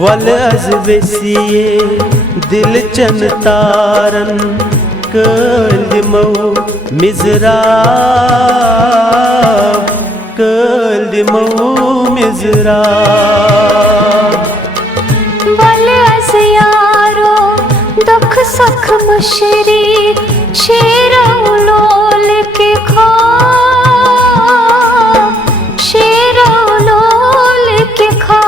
वल अज वेसिये दिल चन तारन कलमो मिज़राब कलमो मिज़राब वल अज यारो दुख सख मुशरी शेरो लोल के ख्वाब शेरो लोल के ख्वाब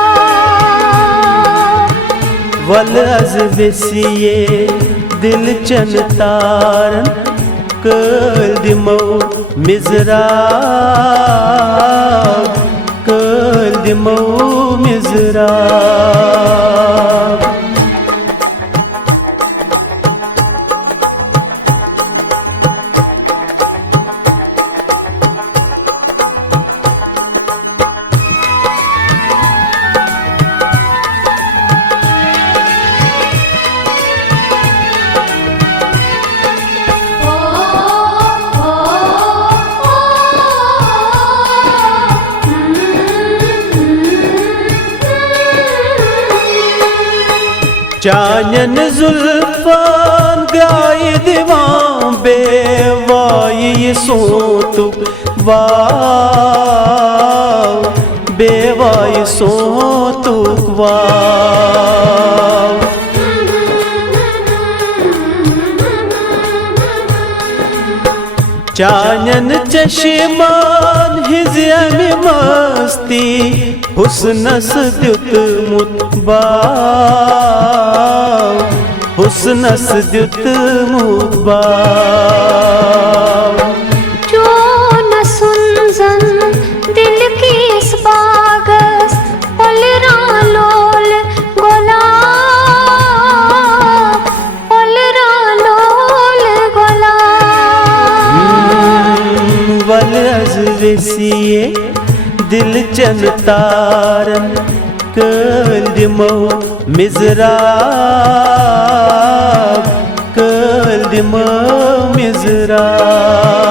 वल अज वेसिये दिल चन तारन कलमो मिज़राब कलमो मिज़राब चानन जुल्फान गाय दीवां बेवाई सो तुक वाव बेवाई सो तुक वाव चानन चश्मान हिज़्या में मस्ती हुस्नस द्युत मुतबाव हुस्नस द्युत मुतबाव जो न सुनजन दिल की इस बागस पलरा लोल गुलाब पलरा लोल गुलाब वल अज वेसिये दिल चन तारन कलमो मिज़राब कलमो मिज़राब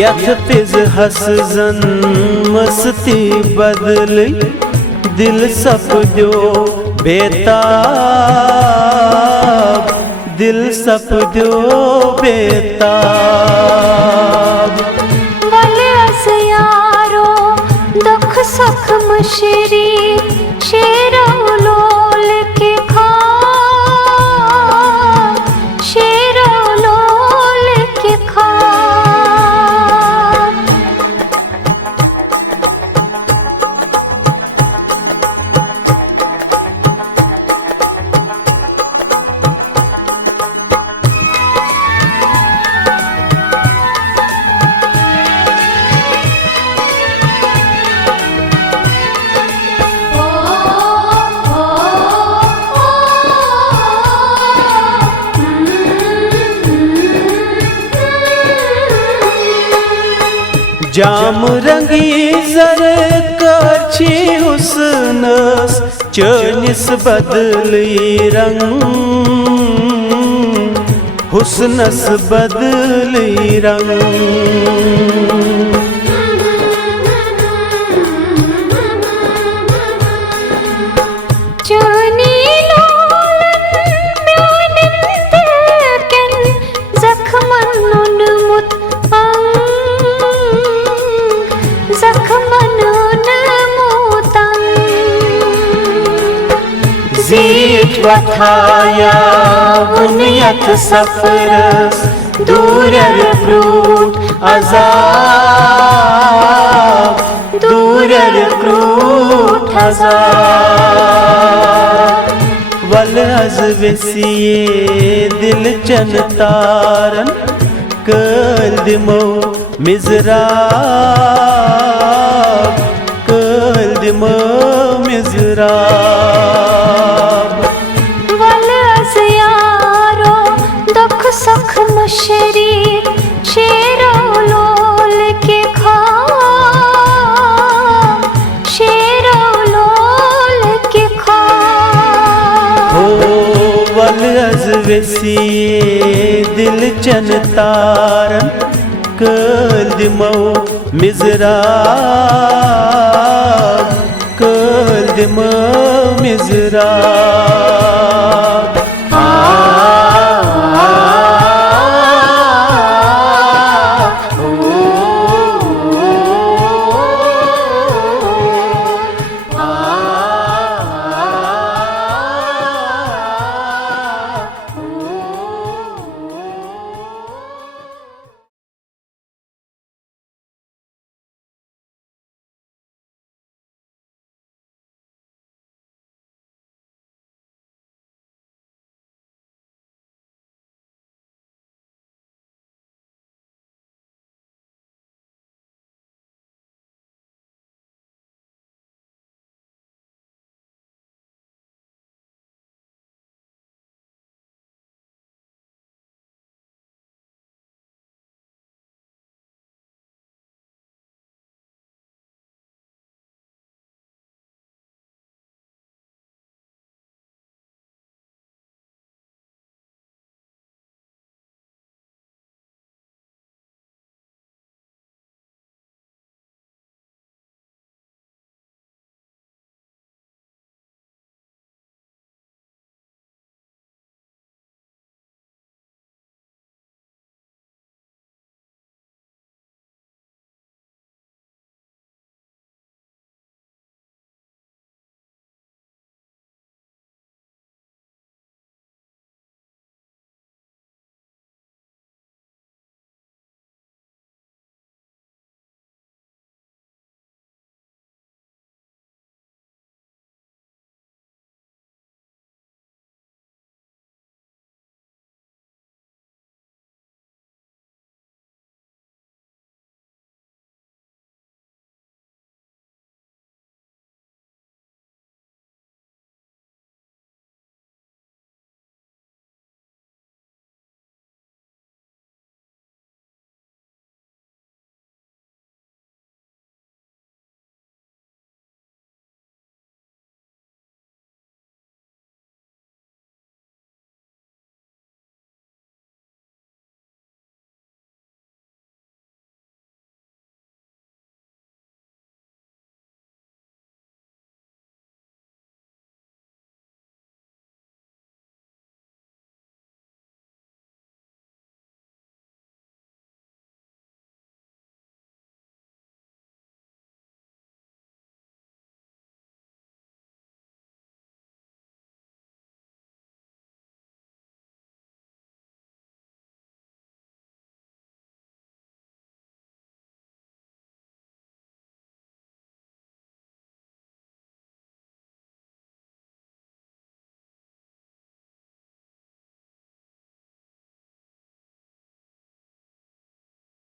यथ पिज हसजन मस्ती बदली दिल सपद्यो बेताब दिल सपद्यो बेताब वल अज यारो दुख सख मुशरी शेरो लोल के ख्वाब शेरो लोल के ख्वाब जाम रंगी जर करछी हुस्नस चनिस बदली रंग हुस्नस बदली रंग जख्मन मुत वठाया बुनियत सफरस दूरर क्रूट अजाब दूरर क्रूट अजाब वल अज वेसिए दिल चन तारन कल दिमो मिजराब कल दिमो मिजराब वल अज यारो दुख सुख मुशरी शेरो लोल के ख्वाब शेरो लोल के ख्वाब हो वल अज वेसिए दिल चन तारन कल दिमो मिजराब कल दिमो मिजराब